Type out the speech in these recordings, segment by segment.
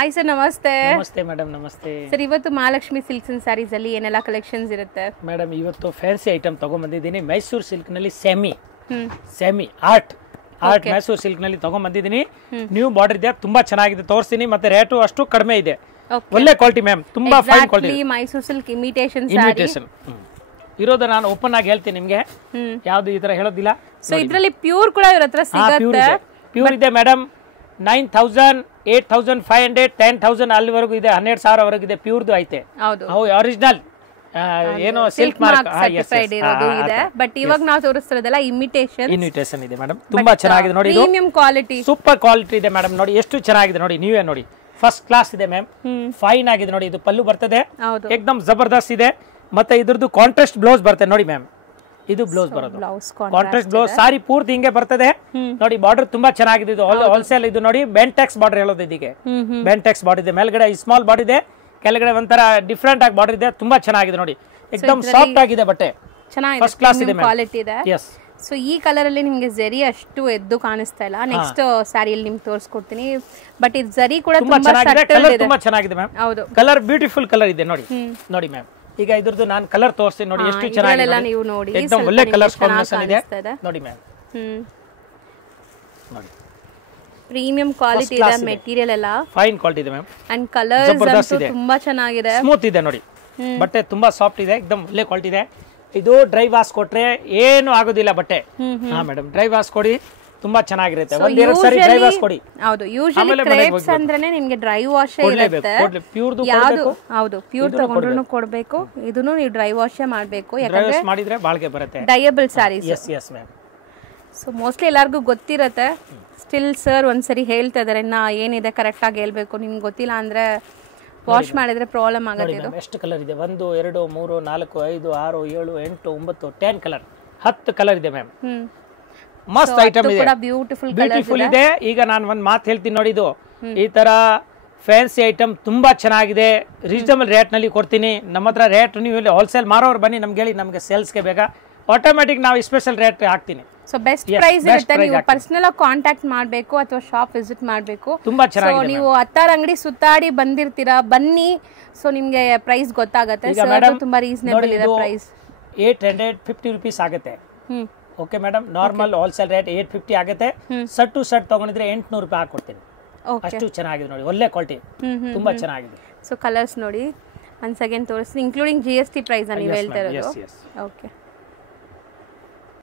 Hi sir, ನಮಸ್ತೆ. ನಮಸ್ತೆ madam, ನಮಸ್ತೆ ಸರ್. ಇವತ್ತು ಮಹಾಲಕ್ಷ್ಮಿ ಸಿಲ್ಕ್ಸ್ ಅಂಡ್ ಸ್ಯಾರೀಸ್ ಅಲ್ಲಿ ಏನೆಲ್ಲ ಕಲೆಕ್ಷನ್ಸ್ ಇರುತ್ತೆ ಮೇಡಮ್? ಇವತ್ತು ಫ್ಯಾನ್ಸಿ ಐಟಮ್ ತಗೊಂಡ್ಬಂದಿದ್ದೀನಿ. ಮೈಸೂರು ಸಿಲ್ಕ್ ನಲ್ಲಿ ಸೆಮಿ ಆರ್ಟ್ ಮೈಸೂರು ಸಿಲ್ಕ್ ನಲ್ಲಿ ತಗೊಂಡ್ಬಂದಿದ್ದೀನಿ. ನ್ಯೂ ಬಾರ್ಡರ್ ಇದೆ, ತುಂಬಾ ಚೆನ್ನಾಗಿದೆ, ತೋರಿಸ್ತೀನಿ. ಮತ್ತೆ ರೇಟು ಅಷ್ಟು ಕಡಿಮೆ ಇದೆ, ಒಳ್ಳೆ ಕ್ವಾಲಿಟಿ ಮ್ಯಾಮ್, ತುಂಬಾ fine quality. Mysuru silk imitation ಇರೋದು ನಾನು ಓಪನ್ ಆಗಿ ಹೇಳ್ತೀನಿ ನಿಮ್ಗೆ, ಯಾವ್ದು ಈ ತರ ಹೇಳೋದಿಲ್ಲ. ಸೊ ಇದರಲ್ಲಿ ಪ್ಯೂರ್ ಕೂಡ ಇವ್ರ ಹತ್ರ ಸಿಗುತ್ತೆ. ಪ್ಯೂರ್ ಇದೆ ಮೇಡಮ್. 9,000, 8,500, 10,000 ಅಲ್ಲಿವರೆಗೂ ಇದೆ, 12,000 ವರೆಗೂ ಇದೆ. ಪ್ಯೂರ್ದು ಐತೆ, ಒರಿಜಿನಲ್ ಏನೋ ಸಿಲ್ಕ್ ಮಾರ್ಕ್ ಸರ್ಟಿಫೈಡ್ ಇರೋದು ಇದೆ. ಬಟ್ ಇವಾಗ ನಾವು ತೋರಿಸ್ತಿರೋದೆಲ್ಲ ಇಮಿಟೇಷನ್ ಇದೆ ಮೇಡಮ್. ತುಂಬಾ ಚೆನ್ನಾಗಿದೆ ನೋಡಿ, ಪ್ರೀಮಿಯಂ ಕ್ವಾಲಿಟಿ, ಸೂಪರ್ ಕ್ವಾಲಿಟಿ ಇದೆ ಮೇಡಮ್. ನೋಡಿ ಎಷ್ಟು ಚೆನ್ನಾಗಿದೆ ನೋಡಿ, ನೀವೇ ನೋಡಿ, ಫಸ್ಟ್ ಕ್ಲಾಸ್ ಇದೆ ಮ್ಯಾಮ್, ಫೈನ್ ಆಗಿದೆ ನೋಡಿ. ಇದು ಪಲ್ಲು ಬರ್ತದೆ, ಏಕ್ದಮ್ ಜಬರ್ದಸ್ತ್ ಇದೆ. ಮತ್ತೆ ಇದ್ರದ್ದು ಕಾಂಟ್ರಾಸ್ಟ್ ಬ್ಲೌಸ್ ಬರ್ತದೆ ನೋಡಿ ಮ್ಯಾಮ್. ಇದು ಬ್ಲೌಸ್ ಬರೋದು, ಕಾಂಟ್ರಾಸ್ಟ್ ಬ್ಲೌಸ್. ಸಾರಿ ಪೂರ್ತಿ ಹಿಂಗೆ ಬರ್ತದೆ ನೋಡಿ. ಬಾರ್ಡರ್ ತುಂಬಾ ಚೆನ್ನಾಗಿದೆ, ಇದು ಹೋಲ್ಸೇಲ್. ಇದು ನೋಡಿ ಬೆಂಟೆಕ್ಸ್ ಬಾರ್ಡರ್ ಹೇಳೋದು, ಇದಕ್ಕೆ ಬೆಂಟೆಕ್ಸ್ ಬಾರ್ಡರ್ ಇದೆ. ಮೇಲ್ಗಡೆ ಸ್ಮಾಲ್ ಬಾರ್ಡರ್ ಇದೆ, ಕೆಳಗಡೆ ಒಂಥರ ಡಿಫ್ರೆಂಟ್ ಆಗಿ ಬಾರ್ಡರ್ ಇದೆ. ತುಂಬಾ ಚೆನ್ನಾಗಿದೆ ನೋಡಿ, ಎಕ್ದಮ್ ಸಾಫ್ಟ್ ಆಗಿದೆ ಬಟ್ಟೆ, ಫಸ್ಟ್ ಕ್ಲಾಸ್ ಇದೆ, ಕ್ವಾಲಿಟಿ ಇದೆ. ಎಸ್. ಸೊ ಈ ಕಲರ್ ಅಲ್ಲಿ ನಿಮ್ಗೆ ಜರಿ ಅಷ್ಟು ಎದ್ದು ಕಾಣಿಸ್ತಾ ಇಲ್ಲ. ನೆಕ್ಸ್ಟ್ ಸ್ಯಾರಿಯಲ್ಲಿ ನಿಮ್ಗೆ ತೋರಿಸ್ಕೊಡ್ತೀನಿ. ಬಟ್ ಇದು ಜರಿ ಕೂಡ ತುಂಬಾ ಚೆನ್ನಾಗಿದೆ, ಕಲರ್ ತುಂಬಾ ಚೆನ್ನಾಗಿದೆ ಮ್ಯಾಮ್. ಹೌದು, ಕಲರ್ ಬ್ಯೂಟಿಫುಲ್ ಕಲರ್ ಇದೆ ನೋಡಿ. ನೋಡಿ ಮ್ಯಾಮ್, ಈಗ ಇದ್ರದ್ದು ನಾನು ಕಲರ್ ತೋರಿಸ್ತೀನಿ ನೋಡಿ, ಎಷ್ಟು ಚೆನ್ನಾಗಿದೆ. ನೀವು ನೋಡಿ, एकदम ಒಳ್ಳೆ ಕಲರ್ಸ್ ಕಾಂಬಿನೇಷನ್ ಇದೆ ನೋಡಿ ಮ್ಯಾಮ್. ನೋಡಿ ಪ್ರೀಮಿಯಂ ಕ್ವಾಲಿಟಿ ಇದೆ, ಮೆಟೀರಿಯಲ್ ಎಲ್ಲ ಫೈನ್ ಕ್ವಾಲಿಟಿ ಇದೆ ಮ್ಯಾಮ್. ಅಂಡ್ ಕಲರ್ಸ್ ತುಂಬಾ ಚೆನ್ನಾಗಿದೆ, ಸ್ಮೂತ್ ಇದೆ ನೋಡಿ. ಬಟ್ಟೆ ತುಂಬಾ ಸಾಫ್ಟ್ ಇದೆ, एकदम ಒಳ್ಳೆ ಕ್ವಾಲಿಟಿ ಇದೆ. ಇದು ಡ್ರೈ ವಾಶ್ ಕೊಟ್ರೆ ಏನು ಆಗೋದಿಲ್ಲ ಬಟ್ಟೆ. ಹಾ ಮೇಡಮ್, ಡ್ರೈ ವಾಶ್ ಕೊಡಿ, ತುಂಬಾ ಚೆನ್ನಾಗಿರುತ್ತೆ. ಒಂದೆರಡು ಸರಿ ಡ್ರೈ ವಾಶ್ ಕೊಡಿ. ಹೌದು, ಯೂಶುವಲಿ ಕ್ರೇಪ್ಸ್ ಅಂದ್ರೇನೆ ನಿಮಗೆ ಡ್ರೈ ವಾಶ್ ಇರುತ್ತೆ. ಪ್ಯೂರ್ದು ಯಾವುದು ಹೌದು, ಪ್ಯೂರ್ ತಗೊಂಡ್ರು ಕೊಡಬೇಕು. ಇದನ್ನು ನೀವು ಡ್ರೈ ವಾಶ್ ಮಾಡಬೇಕು, ಯಾಕಂದ್ರೆ ಮಾಡಿದ್ರೆ ಬಾಳ್ಗೆ ಬರುತ್ತೆ. Dyeable saris. Yes yes ma'am. So mostly ಎಲ್ಲರಿಗೂ ಗೊತ್ತಿರುತ್ತೆ. ಸ್ಟಿಲ್ ಸರ್ ಒಂದ್ಸರಿ ಹೇಳ್ತಾ ಇದಾರೆ, ನಾ ಏನಿದೆ ಕರೆಕ್ಟ್ ಆಗಿ ಹೇಳ್ಬೇಕು. ನಿಮ್ಗೆ ಗೊತ್ತಿಲ್ಲ ಅಂದ್ರೆ ವಾಶ್ ಮಾಡಿದ್ರೆ ಪ್ರಾಬ್ಲಮ್ ಆಗುತ್ತೆ. ಇದು ಎಷ್ಟು ಕಲರ್ ಇದೆ? 1 2 3 4 5 6 7 8 9 10 ಕಲರ್, 10 ಕಲರ್ ಇದೆ ಮ್ಯಾಮ್. ಮಸ್ತ್ ಐಟಮ್ ಇದೆ, ಬ್ಯೂಟಿಫುಲ್ ಇದೆ. ಈಗ ನಾನು ಒಂದ್ ಮಾತು ಹೇಳ್ತೀನಿ ನೋಡಿ, ಇದು ಈ ತರ ಫ್ಯಾನ್ಸಿ ಐಟಮ್ ತುಂಬಾ ಚೆನ್ನಾಗಿದೆ, ರೀಸನಬಲ್ ರೇಟ್ ನಲ್ಲಿ ಕೊಡ್ತೀನಿ. ನಮ್ಮ ಹತ್ರ ರೇಟ್ ನೀವು ಹೋಲ್ಸೇಲ್ ಮಾರೋರು ಬನ್ನಿ ನಮ್ಗೆ ಹೇಳಿ, ನಮ್ಗೆ ಸೇಲ್ಸ್ಗೆ ಬೇಗ ಆಟೋಮೆಟಿಕ್ ನಾವು ಸ್ಪೆಷಲ್ ರೇಟ್ ಹಾಕ್ತೀನಿ. ಸೊ ಬೆಸ್ಟ್ ಪ್ರೈಸ್ ಇರುತ್ತೆ. ನೀವು ಪರ್ಸನಲ್ ಆಗಿ ಕಾಂಟ್ಯಾಕ್ಟ್ ಮಾಡಬೇಕು ಅಥವಾ ಶಾಪ್ ವಿಸಿಟ್ ಮಾಡಬೇಕು. ತುಂಬಾ ಚೆನ್ನಾಗಿದೆ. ನೀವು ಹತ್ತಾರು ಅಂಗಡಿ ಸುತ್ತಾಡಿ ಬಂದಿರ್ತೀರಾ, ಬನ್ನಿ. ಸೊ ನಿಮ್ಗೆ ಪ್ರೈಸ್ ಗೊತ್ತಾಗುತ್ತೆ. ತುಂಬಾ ರೀಸನೇಬಲ್ ಇದೆ ಪ್ರೈಸ್. 850 rupees ಆಗುತ್ತೆ. Okay madam, normal wholesale rate 850 ಆಗುತ್ತೆ. ಸೆಟ್ ಟು ಸೆಟ್ ತಗೊಂಡಿದ್ರೆ 800 ರೂಪಾಯಿ ಹಾಕೊಡ್ತೀನಿ. ಅಷ್ಟು ಚೆನ್ನಾಗಿದೆ ನೋಡಿ, ಒಳ್ಳೆ ಕ್ವಾಲಿಟಿ, ತುಂಬಾ ಚೆನ್ನಾಗಿದೆ. ಸೊ ಕಲರ್ಸ್ ನೋಡಿ, ಒನ್ಸ್ ಅಗೇನ್ ತೋರಿಸ್ತೀನಿ, ಇನ್ಕ್ಲೂಡಿಂಗ್ GST ಪ್ರೈಸ್ ನೀವು ಹೇಳ್ತಾ ಇರೋದು. ಓಕೆ.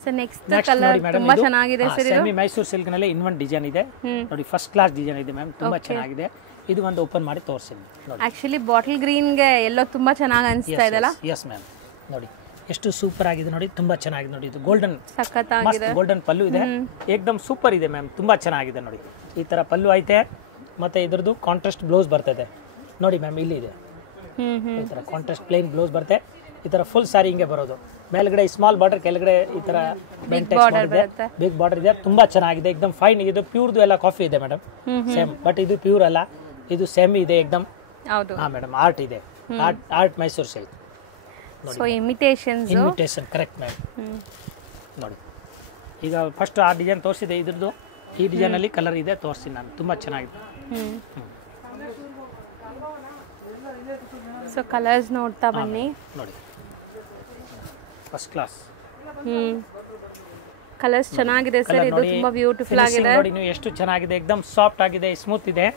ಸೊ ನೆಕ್ಸ್ಟ್ ಕಲರ್ ತುಂಬಾ ಚೆನ್ನಾಗಿದೆ ಸರ್. ಇದು ಸೆಮಿ ಮೈಸೂರು ಸಿಲ್ಕ್ ನಲ್ಲಿ ಇನ್ನೊಂದು ಡಿಸೈನ್ ಇದೆ ನೋಡಿ, ಫಸ್ಟ್ ಕ್ಲಾಸ್ ಡಿಸೈನ್ ಇದೆ ಮ್ಯಾಮ್, ತುಂಬಾ ಚೆನ್ನಾಗಿದೆ. ಇದು ಒಂದು ಓಪನ್ ಮಾಡಿ ತೋರಿಸ್ತೀನಿ ನೋಡಿ. ಆಕ್ಚುಲಿ ಬಾಟಲ್ ಗ್ರೀನ್ ಗೆ ಎಲ್ಲೋ ತುಂಬಾ ಚೆನ್ನಾಗಿ ಅನಿಸ್ತಾ ಇದೆಲ್ಲ. ಎಸ್ ಮ್ಯಾಮ್, ನೋಡಿ ಎಷ್ಟು ಸೂಪರ್ ಆಗಿದೆ ನೋಡಿ, ತುಂಬಾ ಚೆನ್ನಾಗಿದೆ ನೋಡಿ. ಇದು ಗೋಲ್ಡನ್, ಸಖತ್ತಾಗಿದೆ, ಗೋಲ್ಡನ್ ಪಲ್ಲು ಇದೆ, ಏಕ್ದಮ್ ಸೂಪರ್ ಇದೆ ಮ್ಯಾಮ್, ತುಂಬಾ ಚೆನ್ನಾಗಿದೆ ನೋಡಿ. ಈ ತರ ಪಲ್ಲು ಐತೆ, ಮತ್ತೆ ಇದ್ರದ್ದು ಕಾಂಟ್ರಾಸ್ಟ್ ಬ್ಲೌಸ್ ಬರ್ತದೆ ನೋಡಿ ಮ್ಯಾಮ್. ಇಲ್ಲಿ ಇದೆ ಈ ತರ ಕಾಂಟ್ರಾಸ್ಟ್ ಪ್ಲೇನ್ ಬ್ಲೌಸ್ ಬರುತ್ತೆ. ಈ ತರ ಫುಲ್ ಸಾರಿ ಹಿಂಗೆ ಬರೋದು, ಮೇಲ್ಗಡೆ ಸ್ಮಾಲ್ ಬಾರ್ಡರ್, ಕೆಳಗಡೆ ಈ ತರ ಬಿಗ್ ಬಾರ್ಡರ್ ಇದೆ. ತುಂಬಾ ಚೆನ್ನಾಗಿದೆ, ಏಕ್ದಮ್ ಫೈನ್. ಇದು ಪ್ಯೂರ್ದು ಎಲ್ಲ ಕಾಫಿ ಇದೆ ಮೇಡಮ್, ಸೇಮ್. ಬಟ್ ಇದು ಪ್ಯೂರ್ ಅಲ್ಲ, ಇದು ಸೆಮಿ ಇದೆ ಏಕ್ದಮ್. ಹಾ ಮೇಡಮ್, ಆರ್ಟ್ ಇದೆ, art Mysuru silk. So imitation correct ma'am. ನೋಡಿ ಈಗ ಫಸ್ಟ್ ಆ ಡಿಸೈನ್ ತೋರಿಸಿದೆ, ಇದ್ರದ್ದು ಈ ಡಿಸೈನ್ ಅಲ್ಲಿ ಕಲರ್ ಇದೆ, ತೋರಿಸ್ತೀನಿ ನಾನು. ತುಂಬಾ ಚೆನ್ನಾಗಿದೆ. ಸೊ ಕಲರ್ಸ್ ನೋಡ್ತಾ ಬನ್ನಿ ನೋಡಿ, ಫಸ್ಟ್ ಕ್ಲಾಸ್ ಕಲರ್ಸ್ ಚೆನ್ನಾಗಿದೆ ಸರ್. ಇದು ತುಂಬಾ ಬ್ಯೂಟಿಫುಲ್ ಆಗಿದೆ ನೋಡಿ, ನೀವು ಎಷ್ಟು ಚೆನ್ನಾಗಿದೆ, एकदम ಸಾಫ್ಟ್ ಆಗಿದೆ, ಸ್ಮೂತ್ ಇದೆ,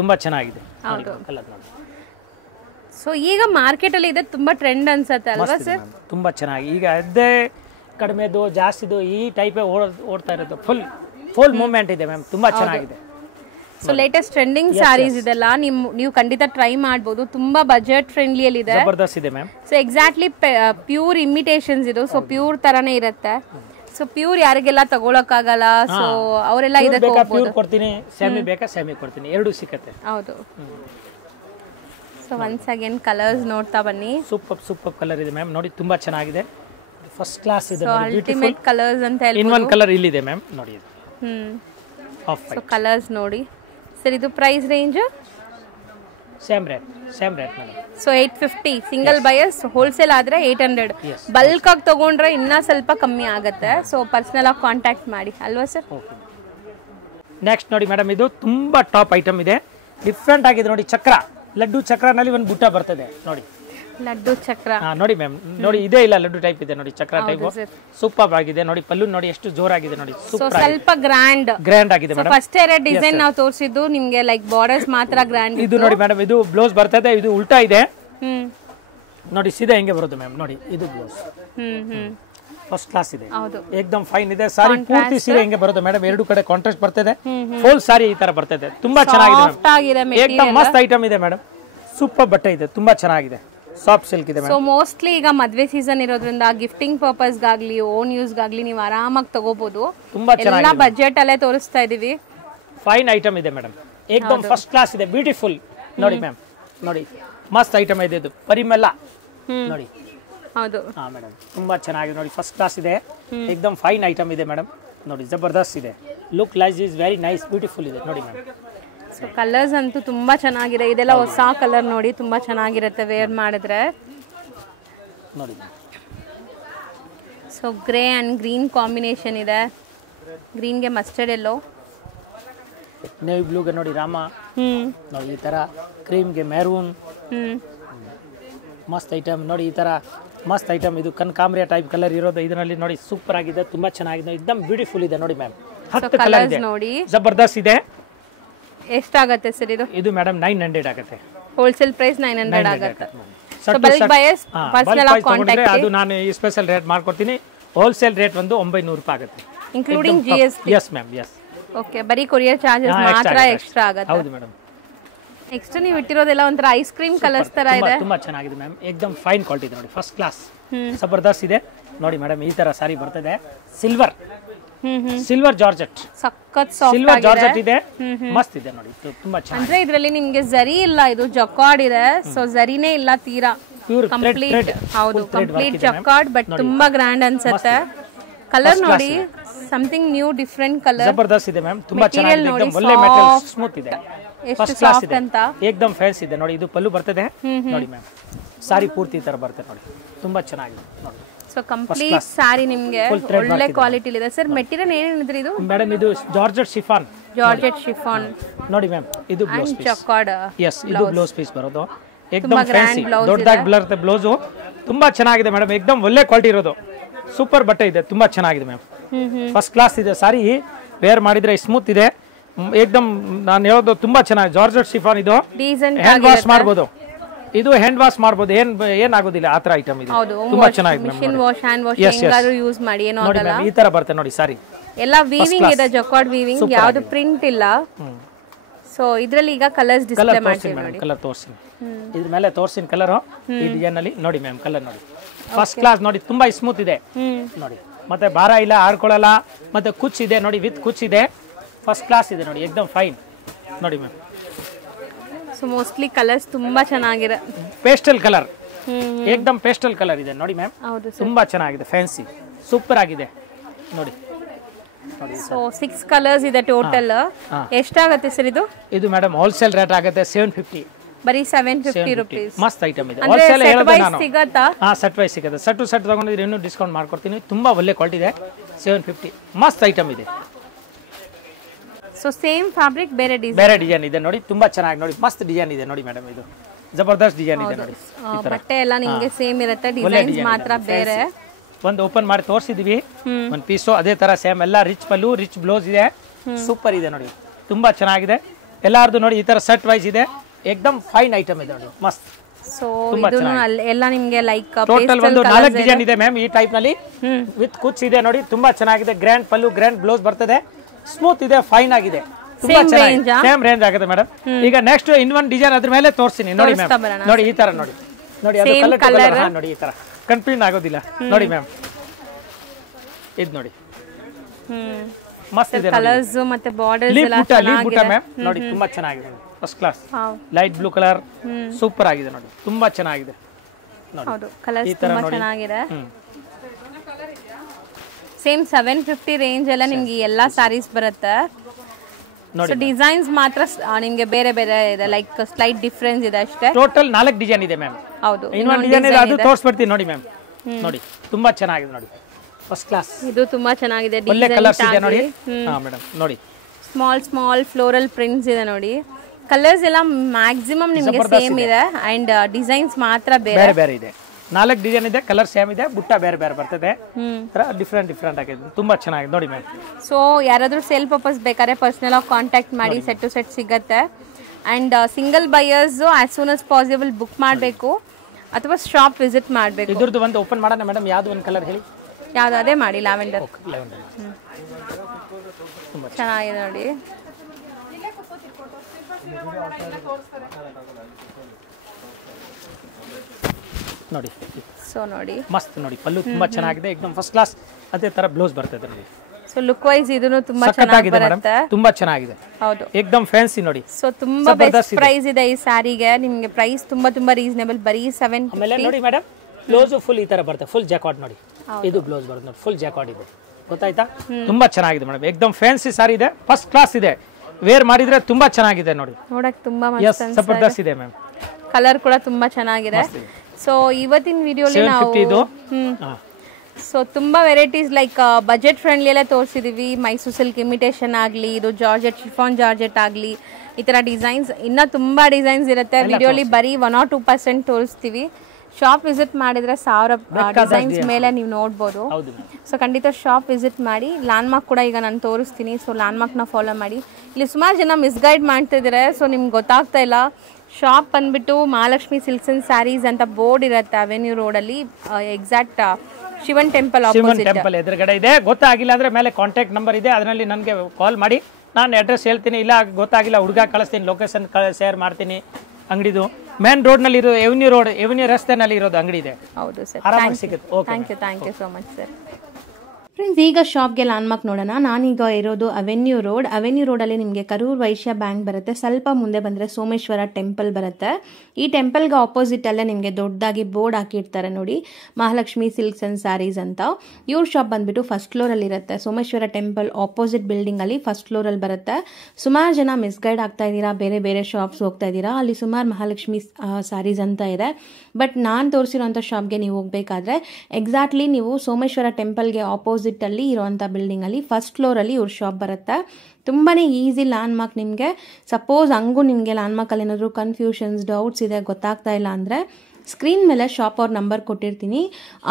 ತುಂಬಾ ಚೆನ್ನಾಗಿದೆ. ಹೌದು, ಕಲರ್ ನೋಡಿ. ಸೊ ಈಗ ಮಾರ್ಕೆಟ್ ಅಲ್ಲಿ ಇದೆ, ತುಂಬಾ ಟ್ರೆಂಡ್ ಅನ್ಸುತ್ತೆ ಅಲ್ವಾ ಸರ್? ತುಂಬಾ ಚೆನ್ನಾಗಿ. ಈಗ ಅದೇ ಕಡಿಮೆದು ಜಾಸ್ತಿದು ಈ ಟೈಪೇ ಓಡ್ತಾ ಇರೋದು, ಫುಲ್ ಮೂವ್ಮೆಂಟ್ ಇದೆ ಮ್ಯಾಮ್, ತುಂಬಾ ಚೆನ್ನಾಗಿದೆ. ಸೊ ಲೇಟೆಸ್ಟ್ ಟ್ರೆಂಡಿಂಗ್ ಸ್ಯಾರೀಸ್ ಇದೆಲ್ಲ ನೀವು ಖಂಡಿತ ಟ್ರೈ ಮಾಡಬಹುದು. ತುಂಬಾ ಬಜೆಟ್ ಫ್ರೆಂಡ್ಲಿ ಅಲ್ಲಿ ಇದೆ, ಜಬರ್ದಸ್ತ್ ಇದೆ ma'am. So exactly pure imitations ಇದು. ಸೊ ಪ್ಯೂರ್ ತರಾನೇ ಇರುತ್ತೆ. ಸೊ ಪ್ಯೂರ್ ಯಾರಿಗೆಲ್ಲ ತಗೊಳಕ್ಕಾಗಲ್ಲ, ಸೊ ಅವರೆಲ್ಲ ಇದಕ್ಕೆ ಪ್ಯೂರ್ ಕೊಡ್ತೀನಿ, ಸೆಮಿ ಬೇಕಾ ಸೆಮಿ ಕೊಡ್ತೀನಿ, ಎರಡು ಸಿಕ್ಕತ್ತೆ. ಹೌದು. ಸೊ ಒನ್ಸ್ ಅಗೇನ್ ಕಲರ್ಸ್ ನೋಡ್ತಾ ಬನ್ನಿ. ಸೂಪರ್ ಕಲರ್ ಇದೆ ಮ್ಯಾಮ್ ನೋಡಿ, ತುಂಬಾ ಚೆನ್ನಾಗಿದೆ, ಫಸ್ಟ್ ಕ್ಲಾಸ್ ಇದೆ. ಅಲ್ಟಿಮೇಟ್ ಕಲರ್ಸ್ ಅಂತ ಹೇಳ್ಬೋದು. ಇನ್ನೊಂದು ಕಲರ್ ಇಲ್ಲಿದೆ ಮ್ಯಾಮ್ ನೋಡಿ, ಇದು ಸೊ ಕಲರ್ಸ್ ನೋಡಿ ಸರ್. ಇದು price range same rate madam. So 850 single buyers, wholesale ಆದ್ರೆ 800. ಬಲ್ಕ್ ಆಗಿ ತಗೊಂಡ್ರೆ ಇನ್ನ ಸ್ವಲ್ಪ ಕಮ್ಮಿ ಆಗುತ್ತೆ. ಸೊ ಪರ್ಸನಲ್ ಆಗಿ ಕಾಂಟ್ಯಾಕ್ಟ್ ಮಾಡಿ ಅಲ್ವಾ ಸರ್? ನೆಕ್ಸ್ಟ್ ನೋಡಿ ಮೇಡಮ್, ಇದು ತುಂಬಾ ಟಾಪ್ ಐಟಮ್ ಇದೆ, ಡಿಫ್ರೆಂಟ್ ಆಗಿದೆ ನೋಡಿ. ಚಕ್ರ, ಲಡ್ಡು ಚಕ್ರನಲ್ಲಿ ಒಂದು ಬುಟ್ಟ ಬರ್ತದೆ ನೋಡಿ. ಲಡ್ಡು ಚಕ್ರ ನೋಡಿ ಮ್ಯಾಮ್, ನೋಡಿ ಇದೇ ಇಲ್ಲ ಲಡ್ಡು ಟೈಪ್ ಇದೆ ನೋಡಿ, ಚಕ್ರ ಟೈಪ್ ಸೂಪರ್ ಆಗಿದೆ ನೋಡಿ. ಪಲ್ಲು ನೋಡಿ ಎಷ್ಟು ಜೋರಾಗಿದೆ ನೋಡಿ, ಸೂಪರ್ ಸ್ವಲ್ಪ ಗ್ರ್ಯಾಂಡ್ ಆಗಿದೆ ಮೇಡಮ್. ಫಸ್ಟ್ ಡಿಸೈನ್ ನಾವು ತೋರಿಸಿದ್ದು ನಿಮ್ಗೆ ಲೈಕ್ ಬಾರ್ಡರ್ಸ್ ಮಾತ್ರ ಗ್ರ್ಯಾಂಡ್. ಇದು ನೋಡಿ ಮೇಡಮ್, ಇದು ಬ್ಲೌಸ್ ಬರ್ತದೆ, ಇದು ಉಲ್ಟಾ ಇದೆ ನೋಡಿ, ಸೀದಾ ಹೆಂಗೆ ಬರೋದು ಮ್ಯಾಮ್ ನೋಡಿ. ಇದು ಬ್ಲೌಸ್ ಫಸ್ಟ್ ಕ್ಲಾಸ್ ಇದೆ, ಏಕ್ದಮ್ ಫೈನ್ ಇದೆ. ಸಾರಿ ಪೂರ್ತಿ ಸೀರೆ ಹೆಂಗೆ ಬರುತ್ತೆ ಮೇಡಮ್, ಎರಡು ಕಡೆ ಕಾಂಟ್ರಾಸ್ಟ್ ಬರ್ತದೆ. ಫುಲ್ ಸಾರಿ ಈ ತರ ಬರ್ತದೆ, ತುಂಬಾ ಚೆನ್ನಾಗಿದೆ, ಏಕ್ದಮ್ ಮಸ್ತ್ ಐಟಮ್ ಇದೆ ಮೇಡಮ್. ಸೂಪರ್ ಬಟ್ಟೆ ಇದೆ, ತುಂಬಾ ಚೆನ್ನಾಗಿದೆ, ಸಾಫ್ಟ್ ಸಿಲ್ಕ್ ಇದೆ. ಸೊ ಮೋಸ್ಟ್ಲಿ ಈಗ ಮದ್ವೆ ಸೀಸನ್ ಇರೋದ್ರಿಂದ ಗಿಫ್ಟಿಂಗ್ ಪರ್ಪಸ್ ಗಾಗ್ಲಿ ಓನ್ ಯೂಸ್ ಗಾಗ್ಲಿ ನೀವು ಆರಾಮಾಗಿ ತಗೋಬಹುದು. ತುಂಬಾ ಎಲ್ಲ ಬಜೆಟ್ ಅಲ್ಲೇ ತೋರಿಸ್ತಾ ಇದೀವಿ. ಫೈನ್ ಐಟಮ್ ಇದೆ ಮೇಡಮ್, ಏಕ್ದಮ್ ಫಸ್ಟ್ ಕ್ಲಾಸ್ ಇದೆ, ಬ್ಯೂಟಿಫುಲ್ ನೋಡಿ ಮ್ಯಾಮ್. ನೋಡಿ ಮಸ್ತ್ ಐಟಮ್ ಇದೆ, ಇದು ಪರಿಮಳ ನೋಡಿ. ಹೌದು ಹಾ ಮೇಡಮ್, ತುಂಬಾ ಚೆನ್ನಾಗಿದೆ ನೋಡಿ, ಫಸ್ಟ್ ಕ್ಲಾಸ್ ಇದೆ, ಏಕ್ದಮ್ ಫೈನ್ ಐಟಮ್ ಇದೆ ಮೇಡಮ್. ನೋಡಿ ಜಬರ್ದಸ್ತ್ ಇದೆ, look lies is very nice, beautiful ಇದೆ ನೋಡಿ ಮ್ಯಾಮ್. ಸೊ ಕಲರ್ಸ್ ಅಂತೂ ತುಂಬಾ ಚೆನ್ನಾಗಿದೆ, ಇದೆಲ್ಲ ಹೊಸ ಕಲರ್ ನೋಡಿ, ತುಂಬಾ ಚೆನ್ನಾಗಿರುತ್ತೆ ವೇರ್ ಮಾಡಿದ್ರೆ ನೋಡಿ. So grey and green combination ಇದೆ, ಗ್ರೀನ್ಗೆ ಮಸ್ಟರ್ಡ್ ಎಲ್ಲೋ, ನೇವಿ ಬ್ಲೂಗೆ ನೋಡಿ ರಾಮ ನೋಡಿ, ಈ ತರ ಕ್ರೀಮ್ಗೆ ಮೆರೂನ್, ಮಸ್ತ್ ಐಟಮ್ ನೋಡಿ. ಈ ತರ ಮಸ್ತ್ ಐಟಮ್, ಇದು ಕನಕಾಂಬರಿಯ ಟೈಪ್ ಕಲರ್ ಇರೋದು ಇದರಲ್ಲಿ ನೋಡಿ, ಸೂಪರ್ ಆಗಿದೆ, ತುಂಬಾ ಚೆನ್ನಾಗಿದೆ, एकदम ಬ್ಯೂಟಿಫುಲ್ ಇದೆ ನೋಡಿ ಮ್ಯಾಮ್. 10 ಕಲರ್ ಇದೆ ನೋಡಿ, ಜಬರ್ದಸ್ತ್ ಇದೆ. ಎಷ್ಟಾಗುತ್ತೆ ಸರ್ ಇದು? ಇದು ಮೇಡಮ್ 900 ಆಗುತ್ತೆ, ಹೋಲ್ಸೇಲ್ ಪ್ರೈಸ್ 900 ಆಗುತ್ತೆ. ಸೊ ಬಲ್ಕ್ ಬಯರ್ಸ್ ಪರ್ಸನಲ್ ಆಗಿ ಕಾಂಟ್ಯಾಕ್ಟ್ ಅದು ನಾನು ಈ ಸ್ಪೆಷಲ್ ರೇಟ್ ಮಾಡ್ಕೊಡ್ತೀನಿ. ಹೋಲ್ಸೇಲ್ ರೇಟ್ ಒಂದು 900 ರೂಪಾಯಿ ಆಗುತ್ತೆ, including GST. Yes ma'am, yes. Okay, ಬರೀ ಕೊರಿಯರ್ ಚಾರ್ಜಸ್ ಮಾತ್ರ ಎಕ್ಸ್ಟ್ರಾ ಆಗುತ್ತೆ. ಹೌದು ಮೇಡಮ್. ನೆಕ್ಸ್ಟ್ ನೀವು ಇಟ್ಟಿರೋದೆಲ್ಲ ಒಂಥರ ಐಸ್ ಕ್ರೀಮ್ ಕಲರ್ಸ್ ತರ ಇದೆ, ತುಂಬಾ ಚೆನ್ನಾಗಿದೆ ಮ್ಯಾಮ್, एकदम ಫೈನ್ ಕ್ವಾಲಿಟಿ ಇದೆ ನೋಡಿ, ಫಸ್ಟ್ ಕ್ಲಾಸ್ ಜಬರ್ದಸ್ತ್ ಇದೆ ನೋಡಿ ಮೇಡಮ್. ಈ ತರ ಸಾರಿ ಬರ್ತದೆ, ಸಿಲ್ವರ್ ಜಾರ್ಜೆಟ್, ಸಖತ್ ಸಾಫ್ಟ್ ಸಿಲ್ವರ್ ಜಾರ್ಜೆಟ್ ಇದೆ, ಮಸ್ತ್ ಇದೆ ನೋಡಿ, ತುಂಬಾ ಚೆನ್ನಾಗಿದೆ. ಅಂದ್ರೆ ಇದರಲ್ಲಿ ನಿಮಗೆ ಜರಿ ಇಲ್ಲ, ಇದು ಜಕಾರ್ಡ್ ಇದೆ. ಸೊ ಜರಿನೇ ಇಲ್ಲ ತೀರಾ, ಕಂಪ್ಲೀಟ್ ಹೌದು ಕಂಪ್ಲೀಟ್ ಜಕಾರ್ಡ್, ಬಟ್ ತುಂಬಾ ಗ್ರ್ಯಾಂಡ್ ಅನ್ಸುತ್ತೆ. ಕಲರ್ ನೋಡಿ, ಸಮಥಿಂಗ್ ನ್ಯೂ ಡಿಫರೆಂಟ್ ಕಲರ್, ಜಬರ್ದಸ್ತ್ ಇದೆ ಮ್ಯಾಮ್, ತುಂಬಾ ಚೆನ್ನಾಗಿದೆ, एकदम ಒಳ್ಳೆ ಮೆಟೀರಿಯಲ್, ಸ್ಮೂತ್ ಇದೆ, ಫಸ್ಟ್ ಕ್ಲಾಸ್ ಇದೆ, एकदम ಫ್ಯಾನ್ಸಿ ಇದೆ ನೋಡಿ. ಇದು ಪಲ್ಲು ಬರ್ತದೆ ನೋಡಿ ಮ್ಯಾಮ್, ಸಾರಿ ಪೂರ್ತಿ ತರ ಬರ್ತದೆ ನೋಡಿ, ತುಂಬಾ ಚೆನ್ನಾಗಿದೆ ನೋಡಿ. ಸೊ ಕಂಪ್ಲೀಟ್ ಸಾರಿ ನಿಮಗೆ ಒಳ್ಳೆ ಕ್ವಾಲಿಟಿ ಇದೆ. ಸರ್ ಮೆಟೀರಿಯಲ್ ಏನೇನಿದ್ರೆ ಇದು ಮೇಡಮ್? ಇದು ಜಾರ್ಜೆಟ್ ಶಿಫಾನ್ ನೋಡಿ ಮ್ಯಾಮ್, ಇದು ಬ್ಲೌಸ್ ಪೀಸ್, ಜಕಾರ್ಡ್. ಎಸ್, ಇದು ಬ್ಲೌಸ್ ಪೀಸ್ ಬರೋದು, एकदम ಫ್ಯಾನ್ಸಿ, ದೊಡ್ಡದಾಗಿ ಬರುತ್ತೆ ಬ್ಲೌಸ್, ತುಂಬಾ ಚೆನ್ನಾಗಿದೆ ಮೇಡಮ್, एकदम ಒಳ್ಳೆ ಕ್ವಾಲಿಟಿ ಇರೋದು, ಸೂಪರ್ ಬಟ್ಟೆ ಇದೆ, ತುಂಬಾ ಚೆನ್ನಾಗಿದೆ ಮ್ಯಾಮ್, ಫಸ್ಟ್ ಕ್ಲಾಸ್ ಇದೆ. ಸಾರಿ ವೇರ್ ಮಾಡಿದ್ರೆ ಸ್ಮೂತ್ ಇದೆ, एकदम ನಾನು ಹೇಳೋದು ತುಂಬಾ ಚೆನ್ನಾಗಿದೆ. ಜಾರ್ಜೆಟ್ ಶಿಫಾನ್, ಇದು ಹ್ಯಾಂಡ್ ವಾಶ್ ಮಾಡಬಹುದು, ಇದು ಹ್ಯಾಂಡ್ ವಾಶ್ ಮಾಡಬಹುದು, ಏನಾಗೋದಿಲ್ಲ ಆ ತರ ಐಟಮ್ ಇದೆ, ತುಂಬಾ ಚೆನ್ನಾಗಿದೆ. ಮೆಷಿನ್ ವಾಶ್, ಹ್ಯಾಂಡ್ ವಾಶ್ ಹೆಂಗಾದ್ರೂ ಯೂಸ್ ಮಾಡಿ, ಏನೋ ಆಗಲ್ಲ. ಈ ತರ ಬರುತ್ತೆ ನೋಡಿ ಸಾರಿ, ಎಲ್ಲ ವೀವಿಂಗ್ ಇದೆ, ಜಕಾರ್ಡ್ ವೀವಿಂಗ್, ಯಾವುದು ಪ್ರಿಂಟ್ ಇಲ್ಲ. ಸೊ ಇದರಲ್ಲಿ ಈಗ ಕಲರ್ಸ್ ಡಿಸ್ಪ್ಲೇ ಮಾಡ್ತೀವಿ ನೋಡಿ, ಕಲರ್ ತೋರಿಸ್ತೀನಿ, ಇದ್ರ ಮೇಲೆ ತೋರಿಸ್ತೀನಿ ಕಲರ್ ಈ ಡಿಸೈನ್ ಅಲ್ಲಿ ನೋಡಿ ಮ್ಯಾಮ್. ಕಲರ್ ನೋಡಿ, ಫಸ್ಟ್ ಕ್ಲಾಸ್ ನೋಡಿ, ತುಂಬಾ ಸ್ಮೂತ್ ಇದೆ ನೋಡಿ, ಮತ್ತೆ ಭಾರ ಇಲ್ಲ, ಆಡ್ಕೊಳ್ಳಲ್ಲ, ಮತ್ತೆ ಕುಚ್ ಇದೆ ನೋಡಿ, ವಿತ್ ಕುಚ್ ಇದೆ, ಫಸ್ಟ್ ಕ್ಲಾಸ್ ಇದೆ ನೋಡಿ, एकदम ಫೈನ್ ನೋಡಿ ಮ್ಯಾಮ್. ಸೊ ಮೋಸ್ಟ್ಲಿ ಕಲರ್ಸ್ ತುಂಬಾ ಚೆನ್ನಾಗಿದೆ, ಪೇಸ್ಟಲ್ ಕಲರ್, एकदम ಪೇಸ್ಟಲ್ ಕಲರ್ ಇದೆ ನೋಡಿ ಮ್ಯಾಮ್, ಹೌದು ತುಂಬಾ ಚೆನ್ನಾಗಿದೆ, ಫ್ಯಾನ್ಸಿ ಸೂಪರ್ ಆಗಿದೆ ನೋಡಿ. ಸೊ 6 ಕಲರ್ಸ್ ಇದೆ ಟೋಟಲ್. ಎಷ್ಟಾಗುತ್ತೆ ಸರ್ ಇದು? ಇದು ಮೇಡಮ್ ಹೋಲ್ಸೇಲ್ ರೇಟ್ ಆಗುತ್ತೆ 750, ಬರೀ 750 ರೂಪೀಸ್. ಮಸ್ತ್ ಐಟಮ್ ಇದೆ, ಹೋಲ್ಸೇಲ್ ಹೇಳಿದ್ರೆ ನಾನು ಸಿಗುತ್ತಾ? ಸೆಟ್ ವೈಸ್ ಸಿಗುತ್ತೆ, ಸೆಟ್ ಟು ಸೆಟ್ ತಗೊಂಡಿದ್ರೆ ಇನ್ನೂ ಡಿಸ್ಕೌಂಟ್ ಮಾಡ್ಕೊಡ್ತೀನಿ, ತುಂಬಾ ಒಳ್ಳೆ ಕ್ವಾಲಿಟಿ ಇದೆ, 750, ಮಸ್ತ್ ಐಟಮ್ ಇದೆ. ಸೊ ಸೇಮ್ ಫ್ಯಾಬ್ರಿಕ್ ಬೇರೆ ಡಿಸೈನ್ ಇದೆ ನೋಡಿ, ತುಂಬಾ ಚೆನ್ನಾಗಿ ನೋಡಿ, ಮಸ್ತ್ ಡಿಸೈನ್ ಇದೆ ನೋಡಿ ಮೇಡಮ್, ಇದು ಜಬರ್ದಸ್ತ್ ಡಿಸೈನ್ ಇದೆ ನೋಡಿ. ಬಟ್ಟೆ ಎಲ್ಲ ನಿಮಗೆ ಸೇಮ್ ಇರುತ್ತೆ, ಡಿಸೈನ್ಸ್ ಮಾತ್ರ ಬೇರೆ. ಒಂದು ಓಪನ್ ಮಾಡಿ ತೋರಿಸಿದ್ವಿ ಒಂದು ಪೀಸು, ಅದೇ ತರ ಸೇಮ್, ಎಲ್ಲ ರಿಚ್ ಪಲ್ಲು, ರಿಚ್ ಬ್ಲೌಸ್ ಇದೆ, ಸೂಪರ್ ಇದೆ ನೋಡಿ, ತುಂಬಾ ಚೆನ್ನಾಗಿದೆ. ಎಲ್ಲಾರ್ದು ನೋಡಿ ಈ ತರ ಸೆಟ್ ವೈಸ್ ಇದೆ, एकदम ಫೈನ್ ಐಟಮ್ ಇದೆ ನೋಡಿ, ಮಸ್ತ್. ಸೊ ಇದು ಎಲ್ಲ ನಿಮಗೆ ಲೈಕ್ ಟೋಟಲ್ ಒಂದು 4 ಡಿಸೈನ್ ಇದೆ ಮ್ಯಾಮ್ ಈ ಟೈಪ್ ನಲ್ಲಿ, ವಿತ್ ಕುಚ್ ಇದೆ ನೋಡಿ, ತುಂಬಾ ಚೆನ್ನಾಗಿದೆ, ಗ್ರ್ಯಾಂಡ್ ಪಲ್ಲು, ಗ್ರ್ಯಾಂಡ್ ಬ್ಲೌಸ್ ಬರ್ತದೆ, ಸ್ಮೂತ್ ಇದೆ, ಫೈನ್ ಆಗಿದೆ, ತುಂಬಾ ಚೆನ್ನಾಗಿದೆ, ಸೇಮ್ ರೇಂಜ್ ಆಗುತ್ತೆ ಮೇಡಮ್. ಈಗ ನೆಕ್ಸ್ಟ್ ಇನ್ನೊಂದು ಡಿಸೈನ್ ಅದ್ರ ಮೇಲೆ ತೋರಿಸ್ತೀನಿ ನೋಡಿ ಮ್ಯಾಮ್. ನೋಡಿ ಈ ತರ ನೋಡಿ, ನೋಡಿ ಅದು ಕಲರ್ ನೋಡಿ, ಈ ತರ ಕನ್ಫ್ಯೂಸ್ ಆಗೋದಿಲ್ಲ ನೋಡಿ ಮ್ಯಾಮ್. ಇದು ನೋಡಿ ಮಸ್ತ್ ಇದೆ, ಕಲರ್ಸ್ ಮತ್ತೆ ಬಾರ್ಡರ್ಸ್ ಎಲ್ಲ ಚೆನ್ನಾಗಿದೆ ಮ್ಯಾಮ್ ನೋಡಿ, ತುಂಬಾ ಚೆನ್ನಾಗಿದೆ, first class light blue colour, super ಆಗಿದೆ ನೋಡಿ, ತುಂಬಾ ಚೆನ್ನಾಗಿದೆ ನೋಡಿ. ಹೌದು, ಕಲರ್ಸ್ ತುಂಬಾ ಚೆನ್ನಾಗಿದೆ. ಸೇಮ್ 750 ರೇಂಜ್ ಎಲ್ಲ ನಿಮಗೆ ಎಲ್ಲಾ ಸಾರೀಸ್ ಬರುತ್ತೆ. ಸೊ ಡಿಸೈನ್ಸ್ ಮಾತ್ರ ನಿಮಗೆ ಬೇರೆ ಬೇರೆ ಇದೆ, ಲೈಕ್ ಸ್ಲೈಟ್ ಡಿಫರೆನ್ಸ್ ಇದೆ ಅಷ್ಟೇ. ಟೋಟಲ್ 4 ಡಿಸೈನ್ ಇದೆ ಮ್ಯಾಮ್. ಹೌದು, ಇನ್ನೊಂದು ಡಿಸೈನ್ ಇದೆ, ಅದು ತೋರಿಸ್ಬಿಡ್ತೀನಿ ನೋಡಿ ಮ್ಯಾಮ್. ನೋಡಿ ತುಂಬಾ ಚೆನ್ನಾಗಿದೆ ನೋಡಿ, ಫಸ್ಟ್ ಕ್ಲಾಸ್, ಇದು ತುಂಬಾ ಚೆನ್ನಾಗಿದೆ, ಒಳ್ಳೆ ಕಲರ್ಸ್ ಇದೆ ನೋಡಿ. ಹಾ ಮೇಡಂ ನೋಡಿ, ಸ್ಮಾಲ್ ಫ್ಲೋರಲ್ ಪ್ರಿಂಟ್ಸ್ ಇದೆ ನೋಡಿ, ಕಲರ್ಸ್ ಎಲ್ಲ ಮ್ಯಾಕ್ಸಿಮಮ್ ನಿಮಗೆ ಸೇಮ್ ಇದೆ ಅಂಡ್ ಡಿಸೈನ್ಸ್ ಮಾತ್ರ ಬೇರೆ ಬೇರೆ ಇದೆ. 4 ಡಿಸೈನ್ ಇದೆ, ಕಲರ್ ಸೇಮ್ ಇದೆ, ಬುಟ್ಟ ಬೇರೆ ಬೇರೆ ಬರ್ತದೆ, ಡಿಫ್ರೆಂಟ್ ಆಗಿದೆ. ತುಂಬಾ ಚೆನ್ನಾಗಿದೆ ನೋಡಿ ಮ್ಯಾಮ್. ಸೊ ಯಾರಾದ್ರೂ ಸೇಲ್ ಪರ್ಪಸ್ ಬೇಕಾದ್ರೆ ಪರ್ಸನಲ್ ಆಗಿ ಕಾಂಟ್ಯಾಕ್ಟ್ ಮಾಡಿ, ಸೆಟ್ ಟು ಸೆಟ್ ಸಿಗುತ್ತೆ. And single buyers as soon as possible book ಮಾಡಬೇಕು ಅಥವಾ ಶಾಪ್ ವಿಸಿಟ್ ಮಾಡಬೇಕು. ಇದ್ರದ್ದು ಒಂದು ಓಪನ್ ಮಾಡೋಣ ಮೇಡಮ್. ಯಾವ್ದು ಒಂದು ಕಲರ್ ಹೇಳಿ. ಯಾವ್ದು? ಅದೇ ಮಾಡಿ, ಲ್ಯಾವೆಂಡರ್. ಚೆನ್ನಾಗಿದೆ ನೋಡಿ. ನೋಡಿ ಸೊ ನೋಡಿ ಮಸ್ತ್ ನೋಡಿ, ಪಲ್ಲು ತುಂಬಾ ಚೆನ್ನಾಗಿದೆ, ಏಕದಮ್ ಫಸ್ಟ್ ಕ್ಲಾಸ್. ಅದೇ ತರ ಬ್ಲೌಸ್ ಬರ್ತದೆ ನೋಡಿ. ಸೊ ಲುಕ್ ವೈಸ್ ಇದನ್ನು ತುಂಬಾ ಚೆನ್ನಾಗಿ ಬರುತ್ತೆ, ತುಂಬಾ ಚೆನ್ನಾಗಿದೆ. ಹೌದು, ಏಕದಮ್ ಫ್ಯಾನ್ಸಿ ನೋಡಿ. ಸೊ ತುಂಬಾ ಬೆಸ್ಟ್ ಪ್ರೈಸ್ ಇದೆ ಈ ಸಾರಿಗೆ. ನಿಮಗೆ ಪ್ರೈಸ್ ತುಂಬಾ ರೀಸನೇಬಲ್, ಬರೀ 750. ಆಮೇಲೆ ನೋಡಿ ಮೇಡಮ್, ಬ್ಲೌಸ್ ಫುಲ್ ಈ ತರ ಬರುತ್ತೆ, ಫುಲ್ ಜಾಕಾರ್ಡ್ ನೋಡಿ. ಇದು ಬ್ಲೌಸ್ ಬರುತ್ತೆ ನೋಡಿ, ಫುಲ್ ಜಾಕಾರ್ಡ್ ಇದೆ, ಗೊತ್ತಾಯ್ತಾ? ತುಂಬಾ ಚೆನ್ನಾಗಿದೆ ಮೇಡಮ್, ಏಕದಮ್ ಫ್ಯಾನ್ಸಿ ಸಾರಿ ಇದೆ, ಫಸ್ಟ್ ಕ್ಲಾಸ್ ಇದೆ. ವೇರ್ ಮಾಡಿದ್ರೆ ತುಂಬಾ ಚೆನ್ನಾಗಿದೆ ನೋಡಿ, ನೋಡಕ್ ತುಂಬಾ ಮಸ್ತ್ ಅನ್ಸುತ್ತೆ. ಜಬರ್ದಸ್ತ್ ಇದೆ ಮ್ಯಾಮ್. ಕಲರ್ ಕೂಡ ತುಂಬಾ ಚೆನ್ನಾಗಿದೆ. ಸೊ ಇವತ್ತಿನ ವಿಡಿಯೋಲಿ ನಾವು ಸೊ ತುಂಬಾ ವೆರೈಟೀಸ್ ಲೈಕ್ ಬಜೆಟ್ ಫ್ರೆಂಡ್ಲಿ ಎಲ್ಲ ತೋರಿಸಿದೀವಿ. ಮೈಸೂರು ಸಿಲ್ಕ್ ಇಮಿಟೇಷನ್ ಆಗಲಿ, ಇದು ಜಾರ್ಜೆಟ್, ಶಿಫಾನ್ ಜಾರ್ಜೆಟ್ ಆಗಲಿ, ಈ ತರ ಡಿಸೈನ್ಸ್ ಇನ್ನ ತುಂಬಾ ಡಿಸೈನ್ಸ್ ಇರುತ್ತೆ. ವಿಡಿಯೋಲಿ ಬರೀ 1 or 2% ತೋರಿಸ್ತೀವಿ. ಶಾಪ್ ವಿಸಿಟ್ ಮಾಡಿದ್ರೆ 1000 ಡಿಸೈನ್ಸ್ ಮೇಲೆ ನೀವು ನೋಡ್ಬೋದು. ಸೊ ಖಂಡಿತ ಶಾಪ್ ವಿಸಿಟ್ ಮಾಡಿ. ಲ್ಯಾಂಡ್ ಮಾರ್ಕ್ ಕೂಡ ಈಗ ನಾನು ತೋರಿಸ್ತೀನಿ. ಸೊ ಲ್ಯಾಂಡ್ ಮಾರ್ಕ್ನ ಫಾಲೋ ಮಾಡಿ. ಇಲ್ಲಿ ಸುಮಾರು ಜನ ಮಿಸ್ಗೈಡ್ ಮಾಡ್ತಿದ್ದಾರೆ, ಸೊ ನಿಮ್ಗೆ ಗೊತ್ತಾಗ್ತಾ ಇಲ್ಲ. ಶಾಪ್ ಬಂದ್ಬಿಟ್ಟು ಮಹಾಲಕ್ಷ್ಮಿ ಸಿಲ್ಕ್ಸ್ ಅಂಡ್ ಸ್ಯಾರೀಸ್ ಅಂತ ಬೋರ್ಡ್ ಇರುತ್ತೆ ಅವೆನ್ಯೂ ರೋಡಲ್ಲಿ, ಎಕ್ಸಾಕ್ಟ್ ಶಿವನ್ ಟೆಂಪಲ್ ಎದುರುಗಡೆ ಇದೆ. ಗೊತ್ತಾಗಿಲ್ಲ ಅಂದ್ರೆ ಮೇಲೆ ಕಾಂಟ್ಯಾಕ್ಟ್ ನಂಬರ್ ಇದೆ, ಅದರಲ್ಲಿ ನನಗೆ ಕಾಲ್ ಮಾಡಿ, ನಾನು ಅಡ್ರೆಸ್ ಹೇಳ್ತೀನಿ. ಇಲ್ಲ ಗೊತ್ತಾಗಿಲ್ಲ, ಹುಡುಗ ಕಳಿಸ್ತೀನಿ, ಲೊಕೇಶನ್ ಶೇರ್ ಮಾಡ್ತೀನಿ. ಅಂಗಡಿದು ಮೇನ್ ರೋಡ್ ನಲ್ಲಿ ಇರೋ ಎವೆನ್ಯೂ ರಸ್ತೆನಲ್ಲಿ ಇರೋದು ಅಂಗಡಿ ಇದೆ. ಹೌದು ಸರ್, ಆರಾಮಾಗಿ ಸಿಗುತ್ತೆ. Thank you so much sir. Friends, ಈಗ ಶಾಪ್ಗೆ ಲ್ಯಾಂಡ್ ಮಾರ್ಕ್ ನೋಡೋಣ. ನಾನೀಗ ಇರೋದು ಅವೆನ್ಯೂ ರೋಡಲ್ಲಿ ನಿಮಗೆ ಕರೂರ್ ವೈಶ್ಯ ಬ್ಯಾಂಕ್ ಬರುತ್ತೆ. ಸ್ವಲ್ಪ ಮುಂದೆ ಬಂದರೆ ಸೋಮೇಶ್ವರ ಟೆಂಪಲ್ ಬರುತ್ತೆ. ಈ ಟೆಂಪಲ್ಗೆ ಆಪೋಸಿಟ್ ಅಲ್ಲೇ ನಿಮಗೆ ದೊಡ್ಡದಾಗಿ ಬೋರ್ಡ್ ಹಾಕಿರ್ತಾರೆ ನೋಡಿ, ಮಹಾಲಕ್ಷ್ಮಿ ಸಿಲ್ಕ್ಸ್ ಅಂಡ್ ಸ್ಯಾರೀಸ್ ಅಂತ. ಇವ್ರ ಶಾಪ್ ಬಂದ್ಬಿಟ್ಟು ಫಸ್ಟ್ ಫ್ಲೋರಲ್ಲಿ ಇರುತ್ತೆ. ಸೋಮೇಶ್ವರ ಟೆಂಪಲ್ ಆಪೋಸಿಟ್ ಬಿಲ್ಡಿಂಗ್ ಅಲ್ಲಿ ಫಸ್ಟ್ ಫ್ಲೋರಲ್ಲಿ ಬರುತ್ತೆ. ಸುಮಾರು ಜನ ಮಿಸ್ಗೈಡ್ ಆಗ್ತಾ ಇದ್ದೀರಾ, ಬೇರೆ ಬೇರೆ ಶಾಪ್ಸ್ ಹೋಗ್ತಾ ಇದ್ದೀರಾ. ಅಲ್ಲಿ ಸುಮಾರು ಮಹಾಲಕ್ಷ್ಮಿ ಸ್ಯಾರೀಸ್ ಅಂತ ಇದೆ. ಬಟ್ ನಾನು ತೋರಿಸಿರೋಂಥ ಶಾಪ್ಗೆ ನೀವು ಹೋಗ್ಬೇಕಾದ್ರೆ ಎಕ್ಸಾಕ್ಟ್ಲಿ ನೀವು ಸೋಮೇಶ್ವರ ಟೆಂಪಲ್ಗೆ ಆಪೋಸಿಟ್ ಅಲ್ಲಿ ಇರುವಂತ ಬಿಲ್ಡಿಂಗ್ ಅಲ್ಲಿ ಫಸ್ಟ್ ಫ್ಲೋರ್ ಅಲ್ಲಿ ಇವ್ರ ಶಾಪ್ ಬರುತ್ತೆ. ತುಂಬಾನೇ ಈಸಿ ಲ್ಯಾಂಡ್ ಮಾರ್ಕ್. ನಿಮಗೆ ಸಪೋಸ್ ಹಂಗೂ ನಿಮಗೆ ಲ್ಯಾಂಡ್ ಮಾರ್ಕ್ ಅಲ್ಲಿ ಏನಾದ್ರು ಕನ್ಫ್ಯೂಷನ್ಸ್, ಡೌಟ್ಸ್ ಇದೆ, ಗೊತ್ತಾಗ್ತಾ ಇಲ್ಲ ಅಂದ್ರೆ ಸ್ಕ್ರೀನ್ ಮೇಲೆ ಶಾಪ್ ಅವ್ರ ನಂಬರ್ ಕೊಟ್ಟಿರ್ತೀನಿ.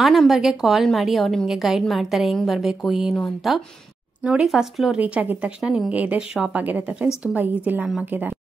ಆ ನಂಬರ್ಗೆ ಕಾಲ್ ಮಾಡಿ, ಅವ್ರು ನಿಮಗೆ ಗೈಡ್ ಮಾಡ್ತಾರೆ ಹೆಂಗ್ ಬರಬೇಕು ಏನು ಅಂತ. ನೋಡಿ, ಫಸ್ಟ್ ಫ್ಲೋರ್ ರೀಚ್ ಆಗಿದ ತಕ್ಷಣ ನಿಮಗೆ ಇದೇ ಶಾಪ್ ಆಗಿರುತ್ತೆ ಫ್ರೆಂಡ್ಸ್. ತುಂಬಾ ಈಸಿ ಲ್ಯಾಂಡ್ ಮಾರ್ಕ್ ಇದೆ.